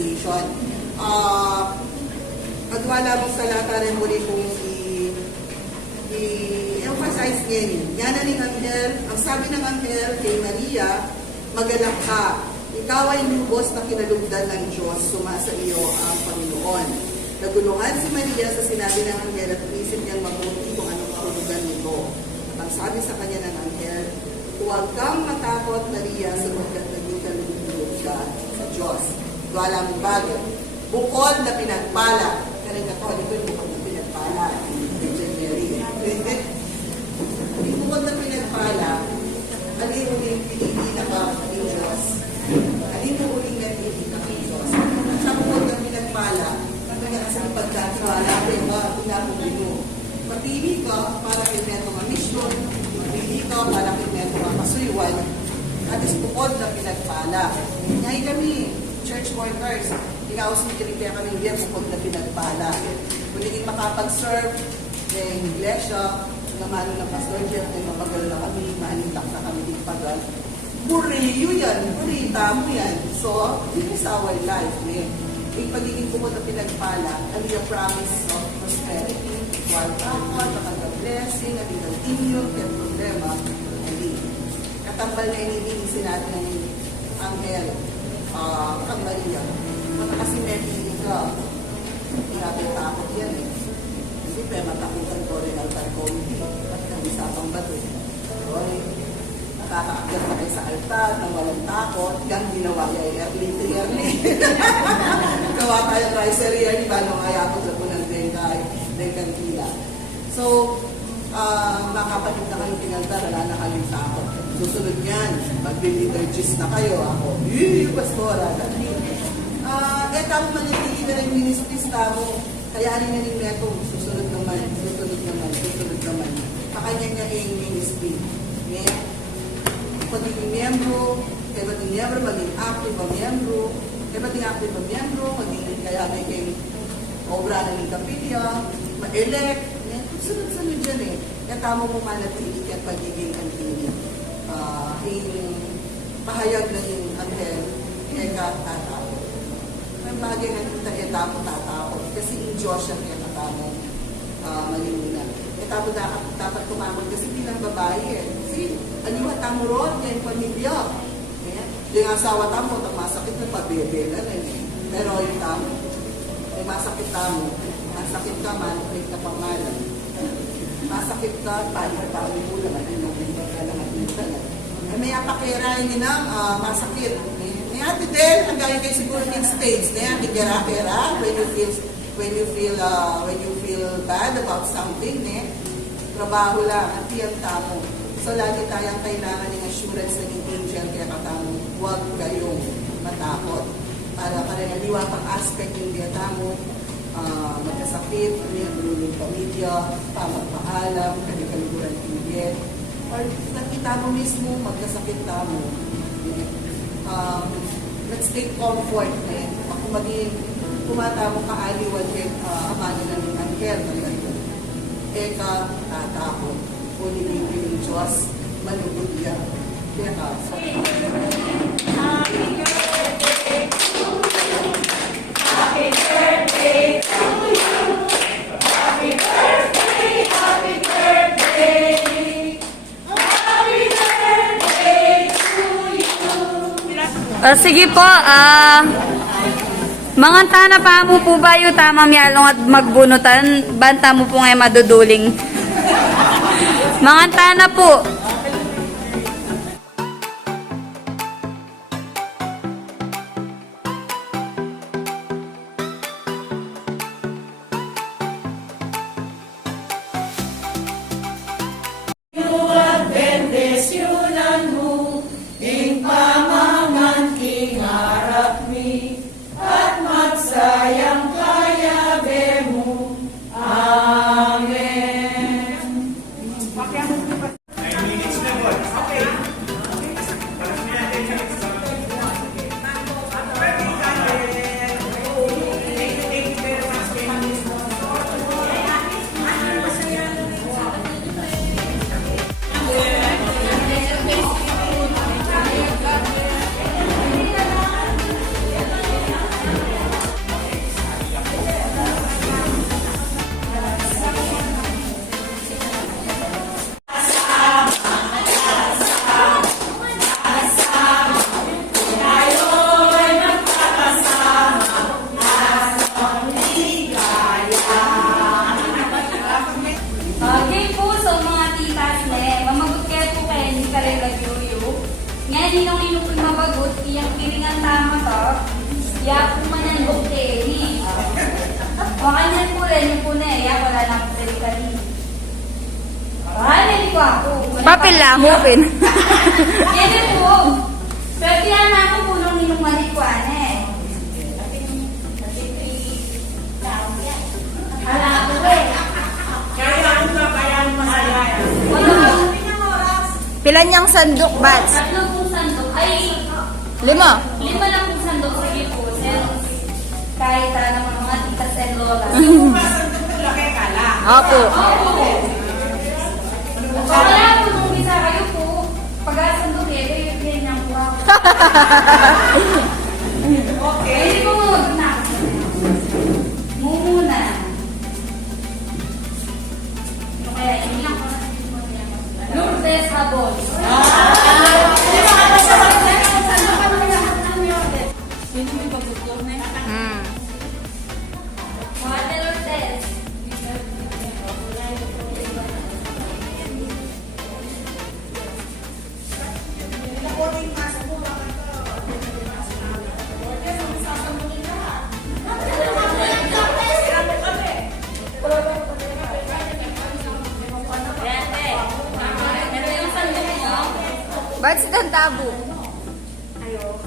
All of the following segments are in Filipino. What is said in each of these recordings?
Association. Agwala mong salata rin muli kong i-emphasize ngayon. Yan na ng anghel, ang sabi ng anghel kay Maria, magalak ka. Ikaw ay lubos na kinalugdan ng Diyos, sumasa iyo ang Panginoon. Nagulungan si Maria sa sinabi ng anghel at inisip niyang mabuti kung anong kahulugan nito. At ang sabi sa kanya ng anghel, huwag kang matakot, Maria, sapagkat naging kalugod ka sa Diyos. Wala mong bagay. Bukod na pinagpala. Karing Katoliko yung bukod na pinagpala. Virgin Mary. Yung bukod na pinagpala, alin uling pinili na ka ng Diyos. Alin uling pinili na ka ng Diyos. Sa bukod na pinagpala, sa pagkakawala, pinapuli mo. Matili ka para kay Neto nga mission, matili ka para kay Neto nga kasuywan, at is bukod na pinagpala. Ngayon kami, church workers, inausmikiripya kami hindi bukod na pinagpala. Kung hindi makapag-serve ng iglesia, naman ng Pastor Jeff, ay mapagal na kami, manindak na kami din pagal. Buriyo yan, burita mo yan. So, this is our life, eh. Yung pagiging bukod na pinagpala, ang yung promise of prosperity, while kapwa, nakag-blessing, at yung inyo, kaya problema, hindi. Katambal na inibigin natin ng anghel, kang Maria. Kung kasi meron ka, hindi natin takot yan eh. Hindi pa matakutan ko rin altar committee at kamisapang bato. Nakakaakit pa kayo sa altar nang walang takot, gang ginawa niya early. Gawa tayo ricery yan, bago ngayapot sa punang dengkantila. So, makapatid na kayong pinaltar, wala na kayong takot. Susunod yan, mag-liturgist na kayo. Ako, pastora. Tamo manitili na rin ministries tamo. Kaya alin na rin neto, susunod naman. Pakanya niya yung ministry. Pagiging miyembro, kaya bating miyembro, maging active ang miyembro, kaya bating active ang miyembro, maging kaya may kayong obra na ng kapilya, ma-elect, sunod-sunod dyan eh. Kaya tamo mo manatili kaya pagiging antili. Yung pahayag na yung anghel, kaya tatakot. May bagay na kita kaya tamo tatakot. Kasi yung Diyos siya kaya tamo malimunan. Kaya tamo dapat tumakot kasi bilang babae eh. Kasi aliwa tamo ron, yan pamilya. Yung asawa tamo, masakit na pabebe na rin eh. Pero yung tamo, may masakit tamo, masakit ka man, may kapamalan. Masakit ka, paano pa mo lang, may apakera yun ng masakit. May ate din, ang gaya kayo siguro ng stage na yan, kikera-kera, when you feel bad about something, trabaho lang, at yung tamo. So, lagi tayong kailangan ng assurance ng angel, kaya katamo, huwag kayong matakot. Para karaniwa pang aspect yung tamo, magkasakit, yung pamilya, pamagpaalam, kalikaluguran tingin, or nakita mo mismo, magkasakit tamo. Let's take comfort, Kung maging kumatamo ka aliwan din, amano na ng anghel, eka, tatakot. Unilin yung Diyos, malugod niya. Kaya ka, Happy birthday to you. Happy birthday to you. Happy birthday, happy birthday. Happy birthday to you. Sige po, manganta na pa mo po ba yung tamang yalong at magbunutan? Banta mo po ngayon maduduling. Manganta na po. Makanyan po rin yung po na wala na po sa kanina. Ay, hindi ko ako. Papel lang, open. Yan po. Pero kailangan ako po nung inyong malikwan eh. Hala ako eh. Pilan niyang sandok, Bats? 3 pong sandok. Ay, 5. 5 lang pong sandok. Sige po. Kahit naman mga titas and lola. Opo. Wala po nung isa kayo po. Pag-asandok eh, yun ang po ako. Okay. Hindi ko na. Muna. Ano kaya? Hindi lang ko na. Lourdes Habon. Water Lourdes. Bats dan tabo.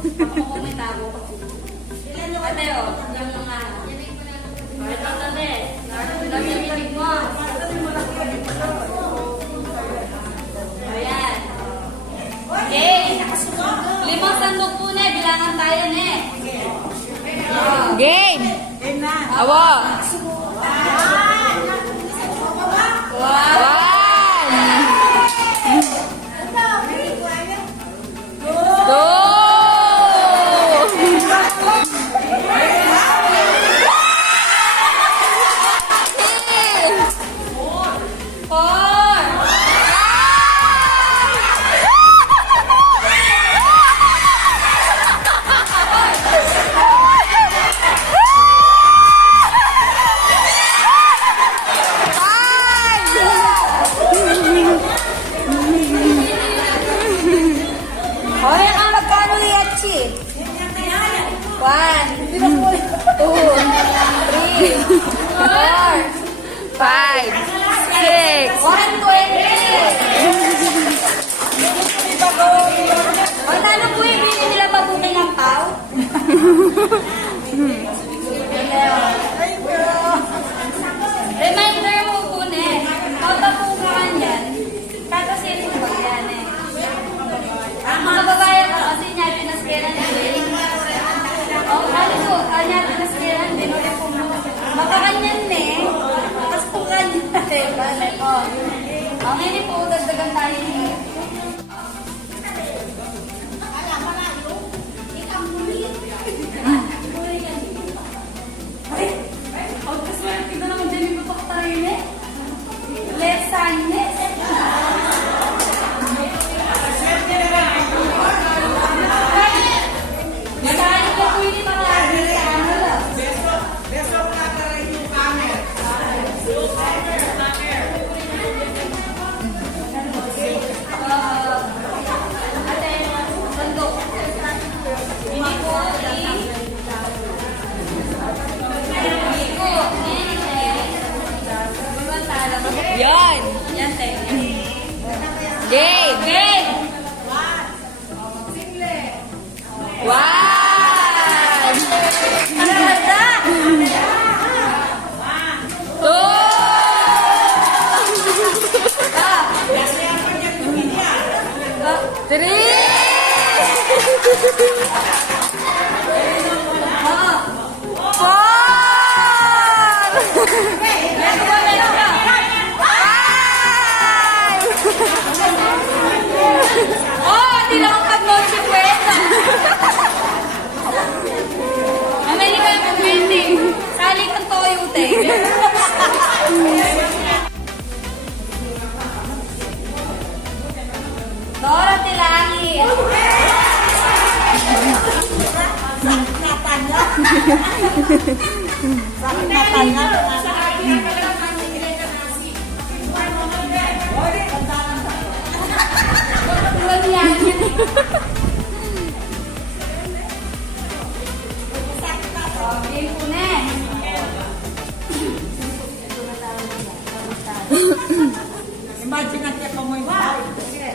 Ako may tabo pa po. Ate o, yung mga... Ito tate. Laminig mo. Ayan. Okay. 5 sandok po na. Bilangan tayo na eh. Game. Awa. Wow. 5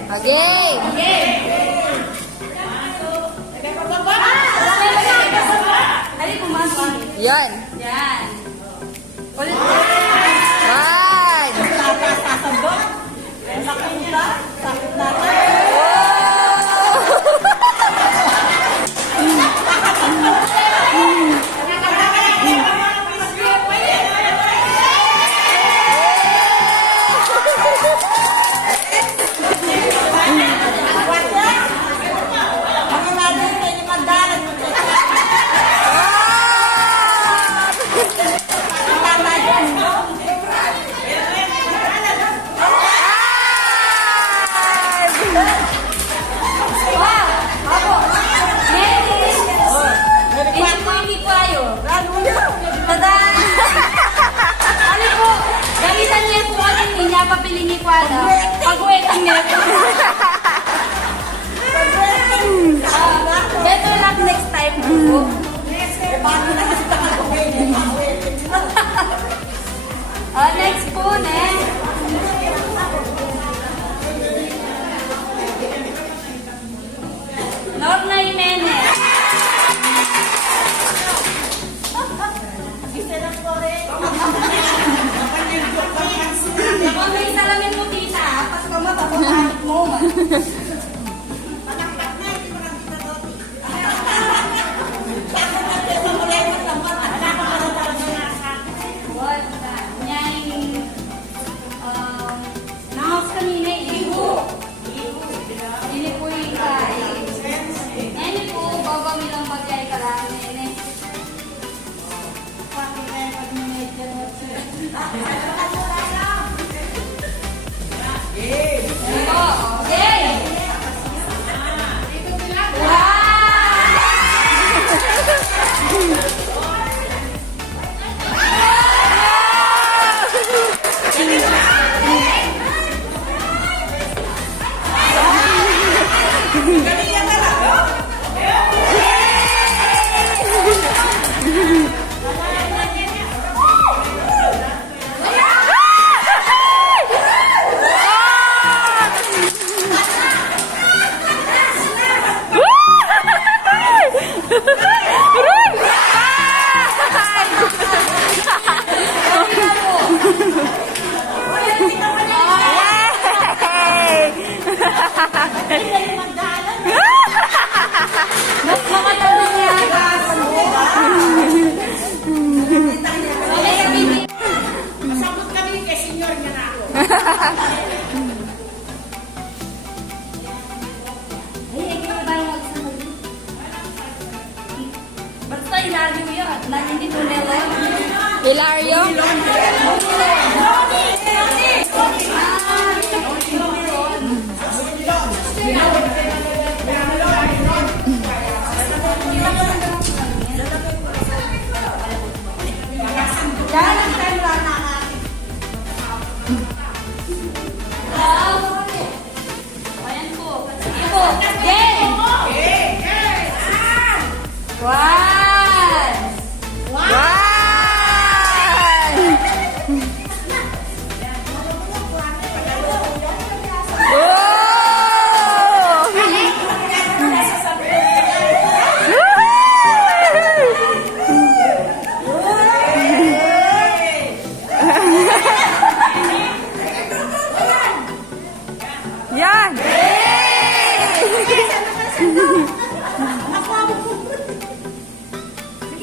Okay. Ay, pumasok. Yan. Yan. Ulit. One. Wow! Ako! Next! Hindi po hindi po ayo. Tada! Ano po? Gamitan niya po kasi niya papili ni Kuala. Pag-waiting niya po. Better luck next time po. Next po, next. Norma Jimenez. Kung may salamin mo, tita, pas ka mo, papakamit mo. What? Nyay, nahaws kanina, iho. Ini po yung kain. Ini po, babamilang bagay ka lang. Ini. Okay. Makatanong niya. Masabot kami kay senior niya na ako. Basta ilalim mo yan. Hindi tunelon. Hilario. Ayan po. Sige po. Game! One! One. Yan!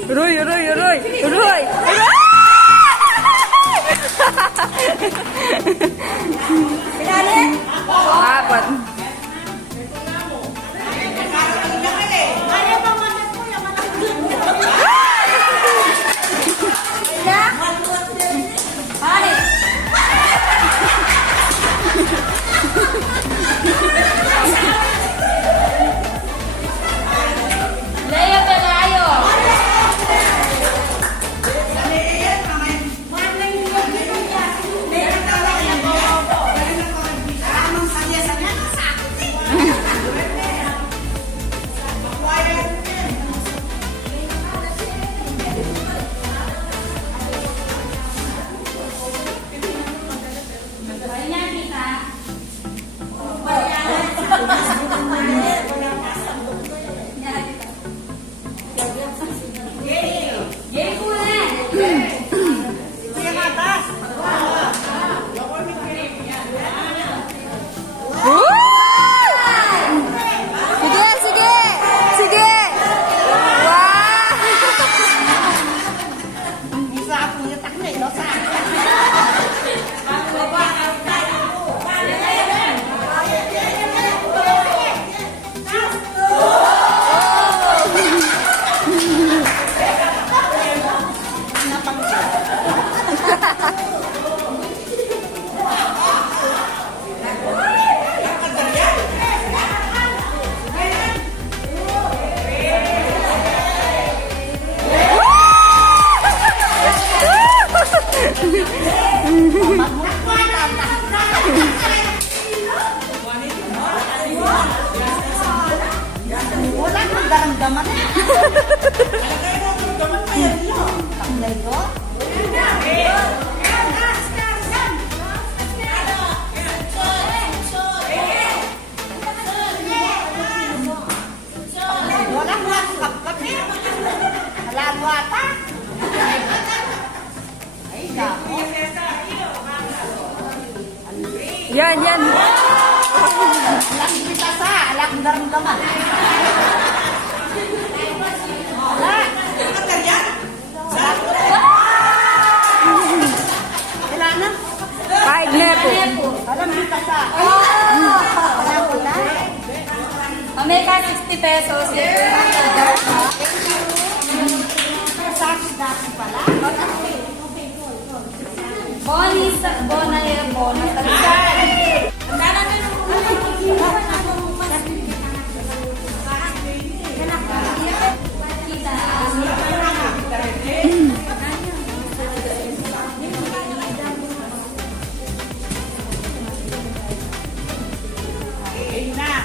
Uroy, uroy, uroy! Uroy! Apat. Pare! Lea Pelayo! Yan, yan. Alang kita sa, alang daramdaman. Kailangan. Kahit nepo. Alam kita sa. May ka 60 pesos. Sa akin dati pala. Bonus, bonus, bonus. Game na.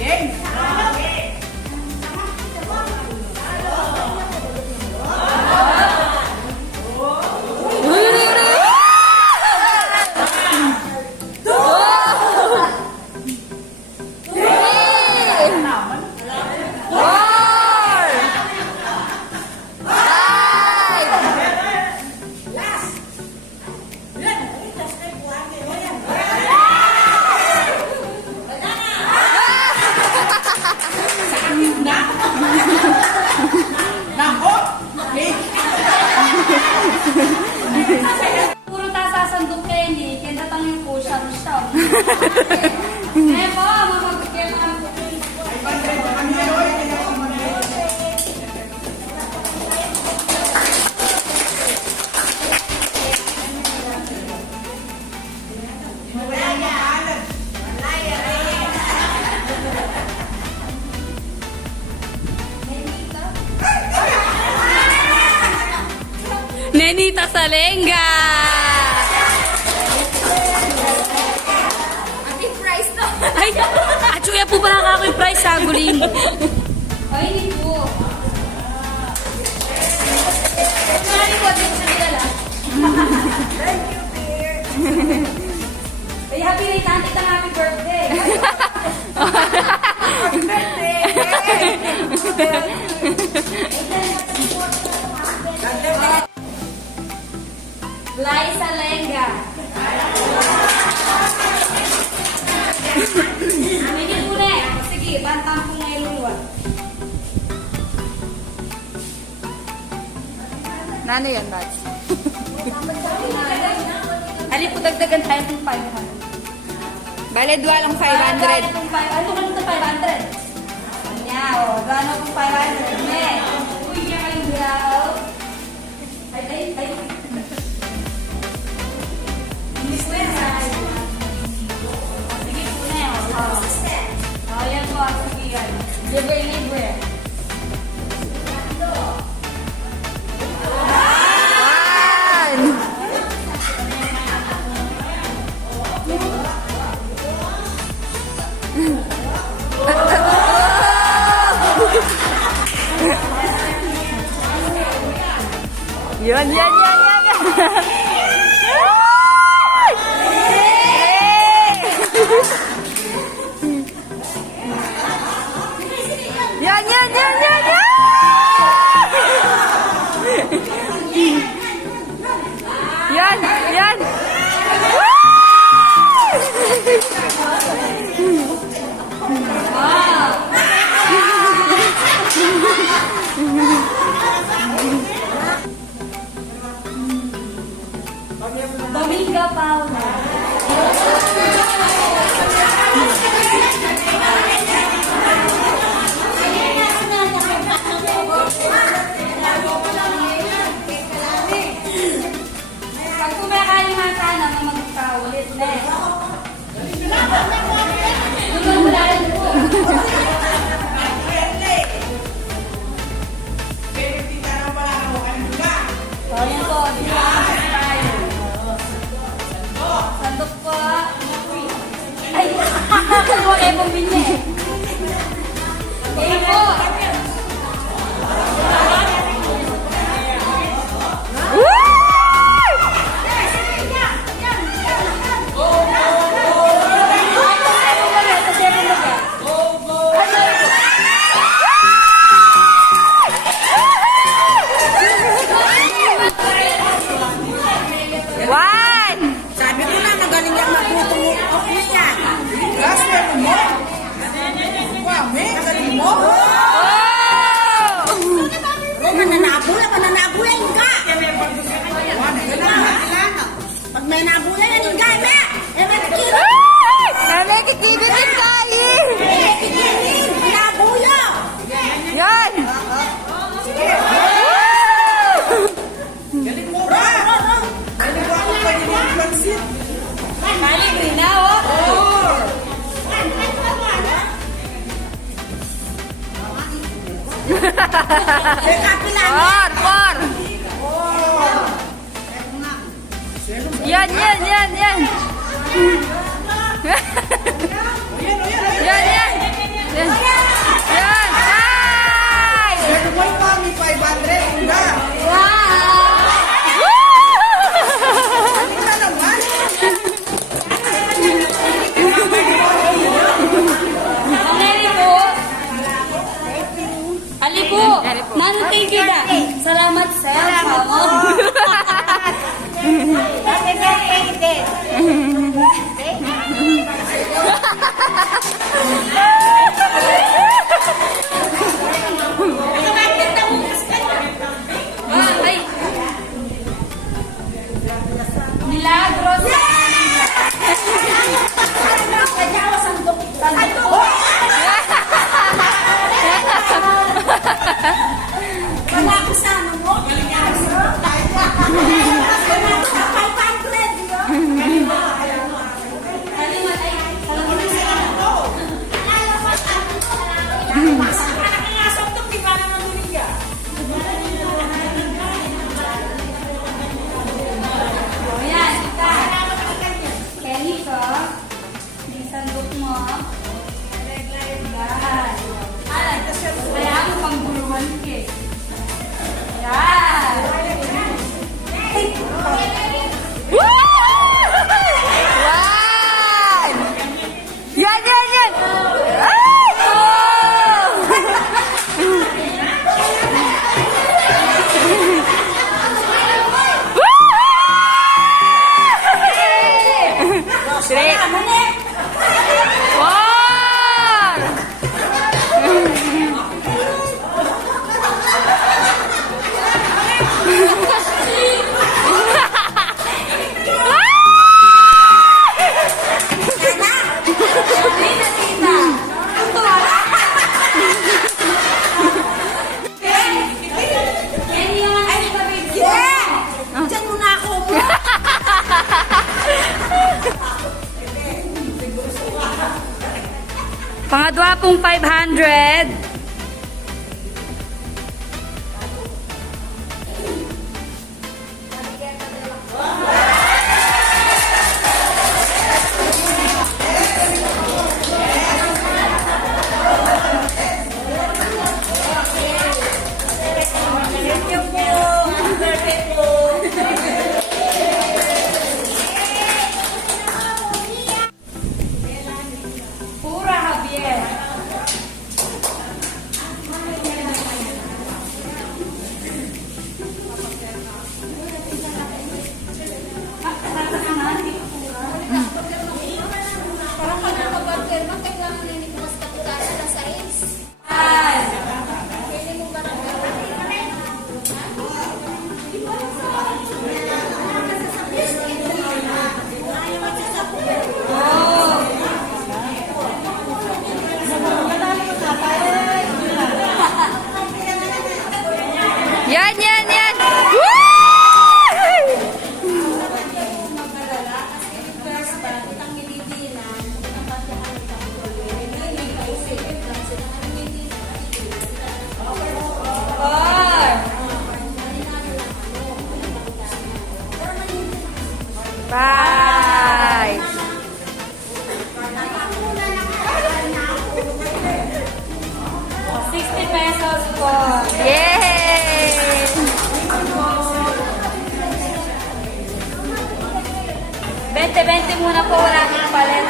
Game. Nako. Puro tasasandok kayo, hindi. Kaya datang yung push-up siya. Eh po, mamagkakaya ka ang Nenita Salenga! Ate price to. Ay, atsuya po pala ako yung price sa guling. Ay, hindi po. Nari po, dito sa kilala. Thank you, dear. Ay, happy late auntie ng happy birthday. Happy birthday. Liza Lenga. Hindi po na eh. Sige, bantang po ngayon luluwa. Nano yan, Bats? Ali po, dagdagan tayo ng 500. Bale, dua lang 500. Ano ka nito 500? Kanya, o. Gano kung 500? Ne. Uy, niya kayong dilaw. Ay. English na yan. Sige po na yun. O, yan po. Sige yan. Libre. One! Yan. Yan. Dominga Paula. Pag kumakain nga sana, magkaulit na eh. Yung wala rin po. So, yan po. Sandok po. Ay, huwag kayo bumili. Yan po. One! Sabi ko na magaling yan Four. Yan. Yan. Yan. Five. Why mami 500? Enggak. Tingnan naman. Alipo, nanting kita. Salamat sir. Ay. Milagros. Wala ko sa ano mo. Ayan, kita. Kenny ko. May sandok mo. Ayan. Kaya ako pang buluan ka. Ayan. One. Yan. Ay! Three. Four. Kenny yung ang sabihin. Diyan muna ako mo. Pangadwa pong 500. Pura Javier. Yan. Woo! Five. 60 pesos po. Yay! 20 muna po, wala nang palit.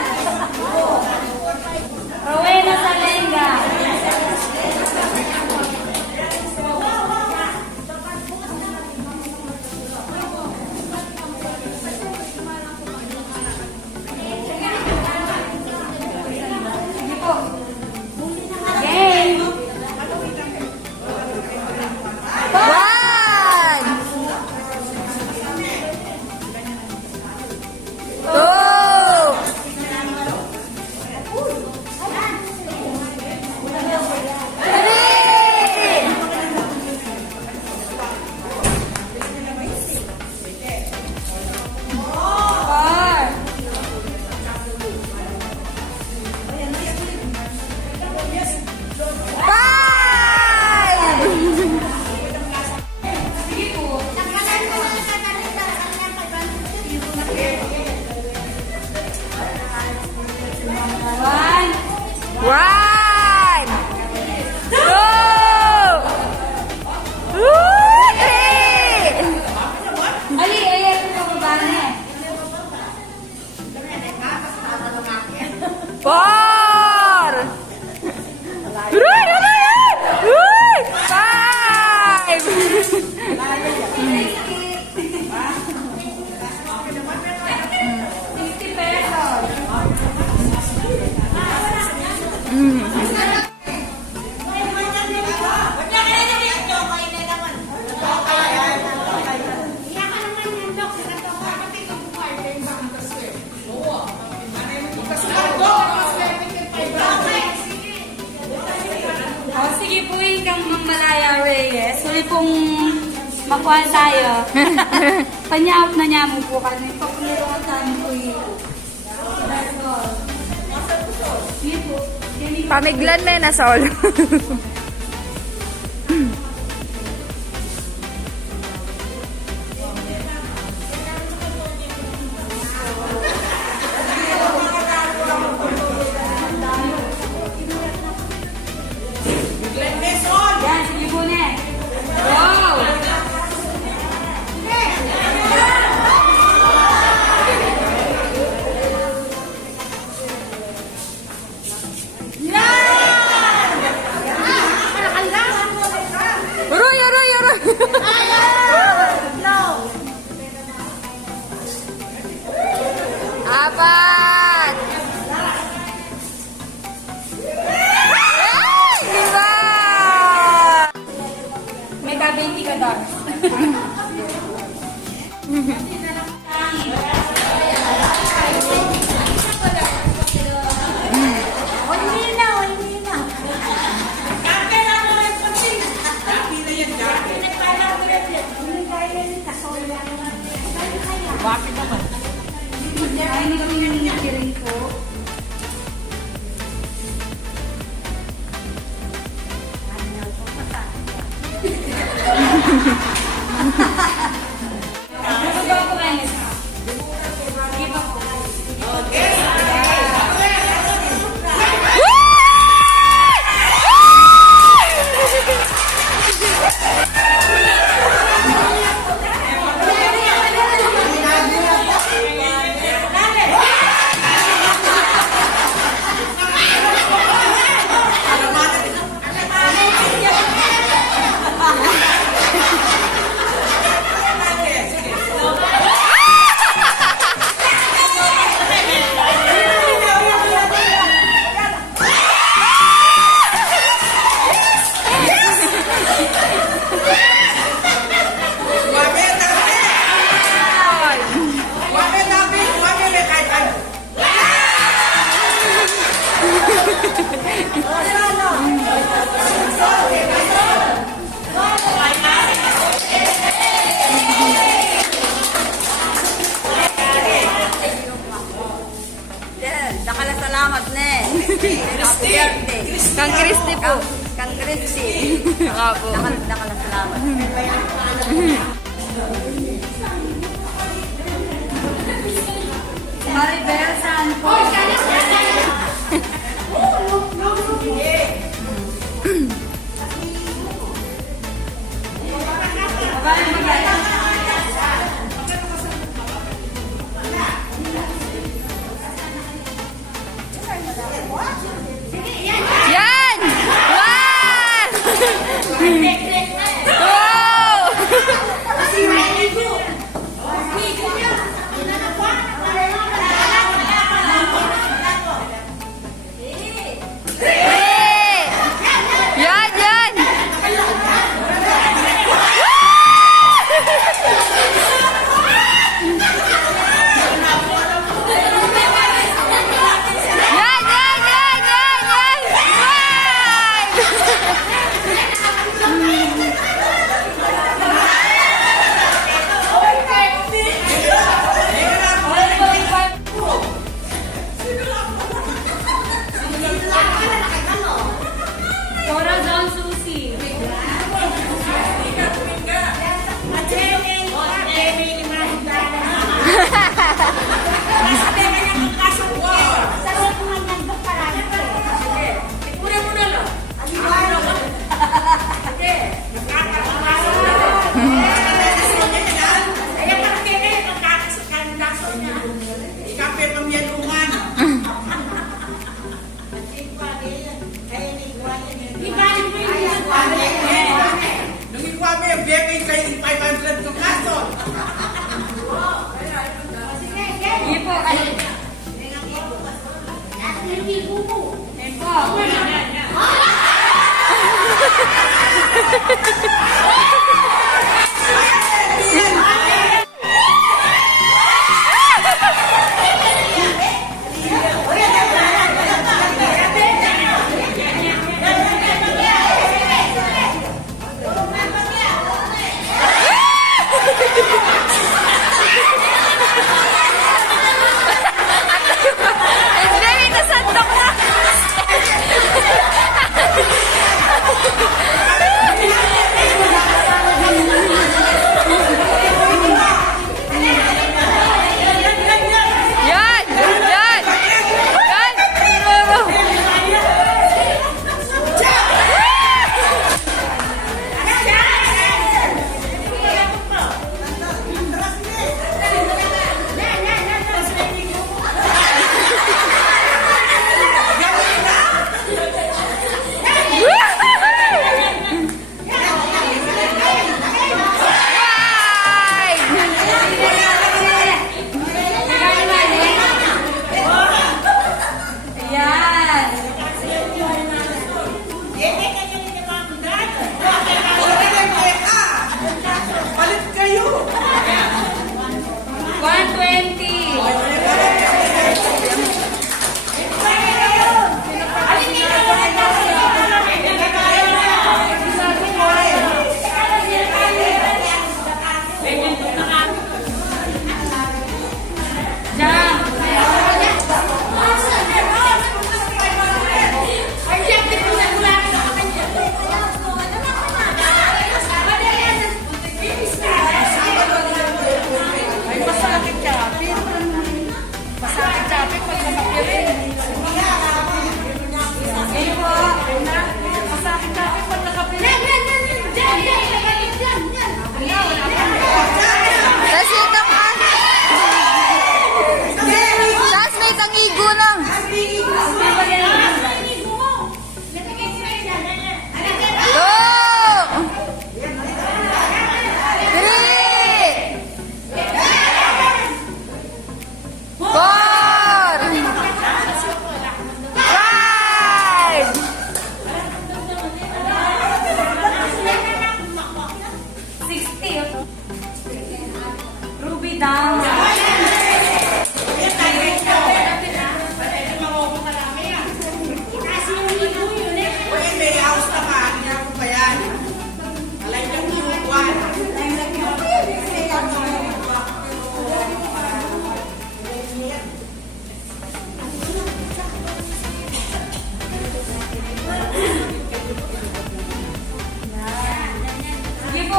Rowena Salenga. Sige po. Game. One. Two. buhay kang Mang Malaya Reyes. Huli pong makuha tayo. Panya-out na niya mo po kami. Papuliruan tayo po yun. That's all. Sige po. Pamiglan me na sol. Yan, sige po na. Wow! Aroy, aroy, aroy. Apat. Ay, lima. May ka-20 ka daw. Ay, hindi kami nanikirin po. Gusto ba ako kayo? Sige pa po. Dakala salamat ne. Kang Christy po. Kang Christy. Ako. Dakala salamat. Maribel, saan po? Yan! One! Two! Three! Yan, yan! Yan, yan, yan, yan, yan! Five!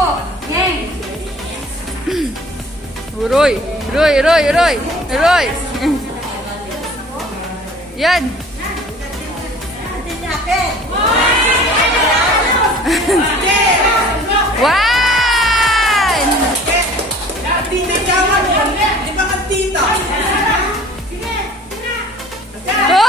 Gang. Uroy! Uroy! Uroy! Uroy! Uroy! Yan! One! Tita Jawa, di ba ka tita? Go!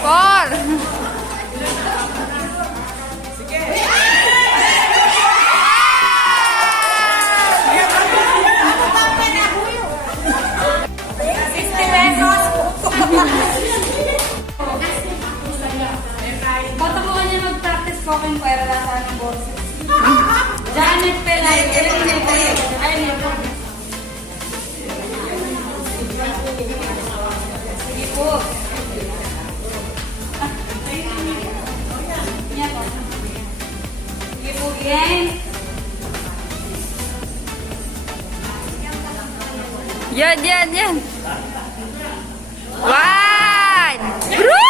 Four! Bata ko kanya mag-practice spoken para lang sa aming boses. Janet Pelay. Ay, nito. Sige po. Yan po. Sige po, gang. Yan, yan, yan! One! Uroy!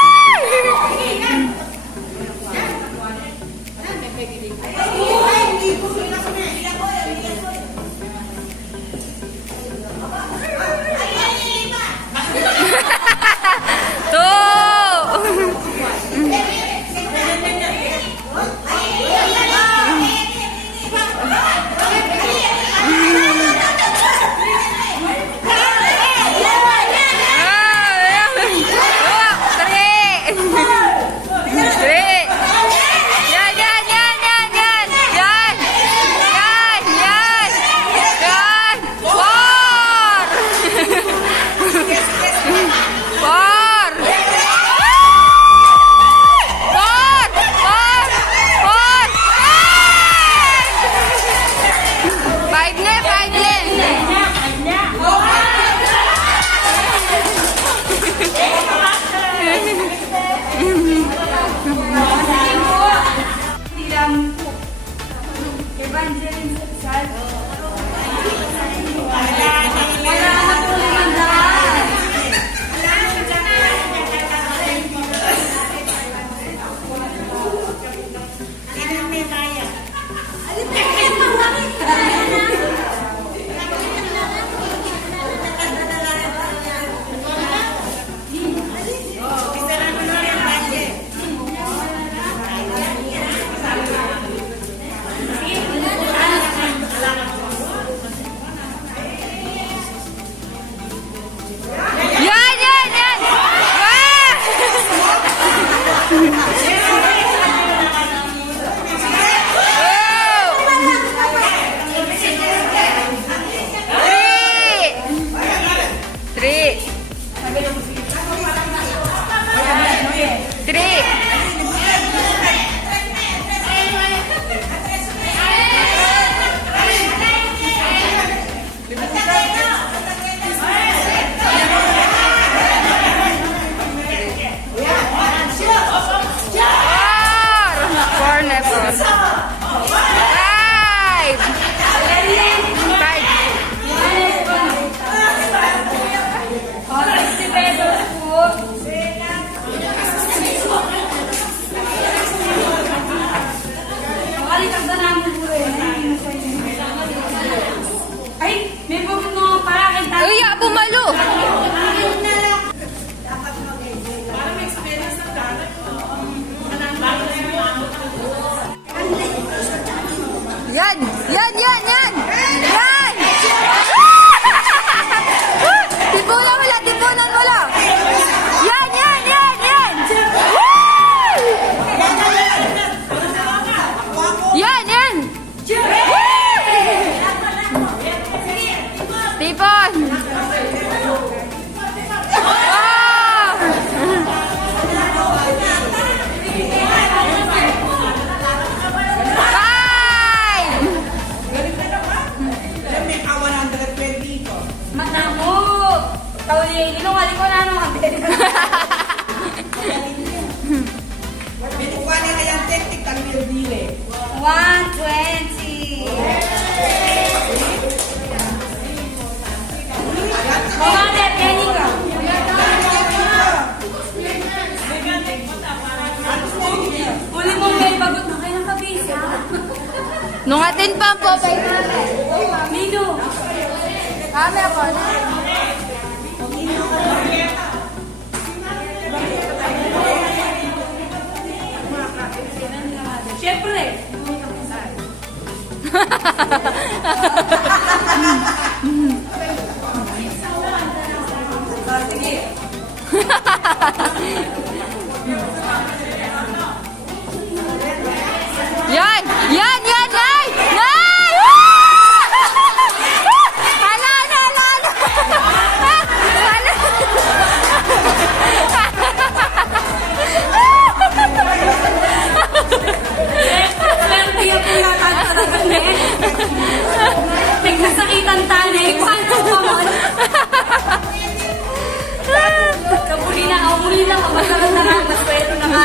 Evangeline Sal. Wala na po naman dyan. Yan, yan, yan! Three. Four na po. Five. O, 60 pesos po. Kalikagda namin po rin. Ay, may bukit mga para kita. Uy, bumalo! Yan! Yan! Yan! Yan! Yan! Tipunan wala! Tipunan wala! Yan! Yan! Yan! Yan! Yan! Yan! Tipon! Five! Tauli, linungali ko na naman. Binukuha niya kayang teknik ang dili. 120. Kumanet, yan ka. Uli mong may bagot na kayo ng kabisa. Nungatin pa po. Mino. Kami ako. Siyempre. Sige. Yan! Yan! Yan! Nay! Nay! Hala! Hala! Hala! Swerte yung pinatag talaga na eh. Nagsasakitan tani. Kwanto pa mo. Kabuli na. Kabuli na. Kapagkaroon na lang. Maswero na ka.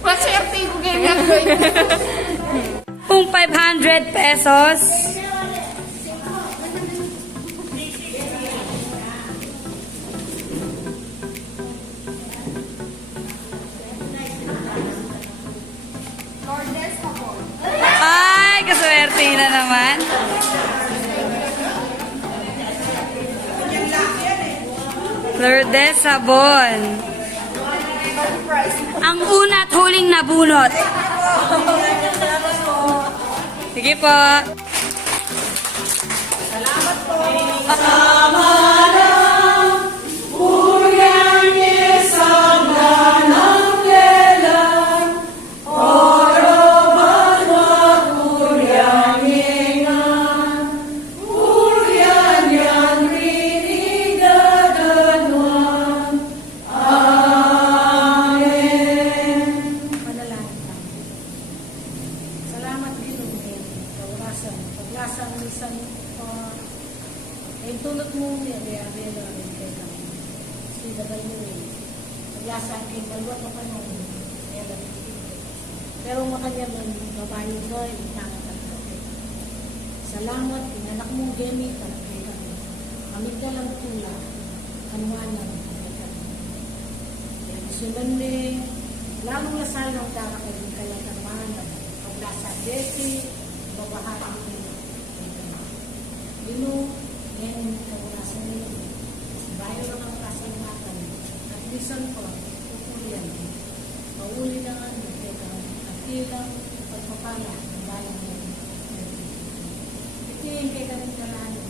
Maswerte yung game yan ko. Kung 500 pesos. Ay, kaswerte na naman. Lourdes Sabon. Ang una at huling nabunot. Sige po. Salamat Ginoo ngayon. Kaurasan, paglasang lisan ay tulot mo niya kaya na rin kay kami. Sila ba yun eh. Paglasang kay dalwa na pa nung kaya lang pero makanya man babae ko ay nakakatawa. Salamat, inanak mong Gemi para kay kami. Kamit na lang tula, kanuanan kay kami. Yan, sundan ni lalong lasal ng karakay kaya kanuanan. Nasa Betty, babahaan ko. Dino, ngayon kaulasan nyo. Bayo lang ang kasalimatan. At lisan ko, kukulian. Mauli na nga, at tilang pagpapala ng bayan nyo. Ito yung kay kanong kalaan.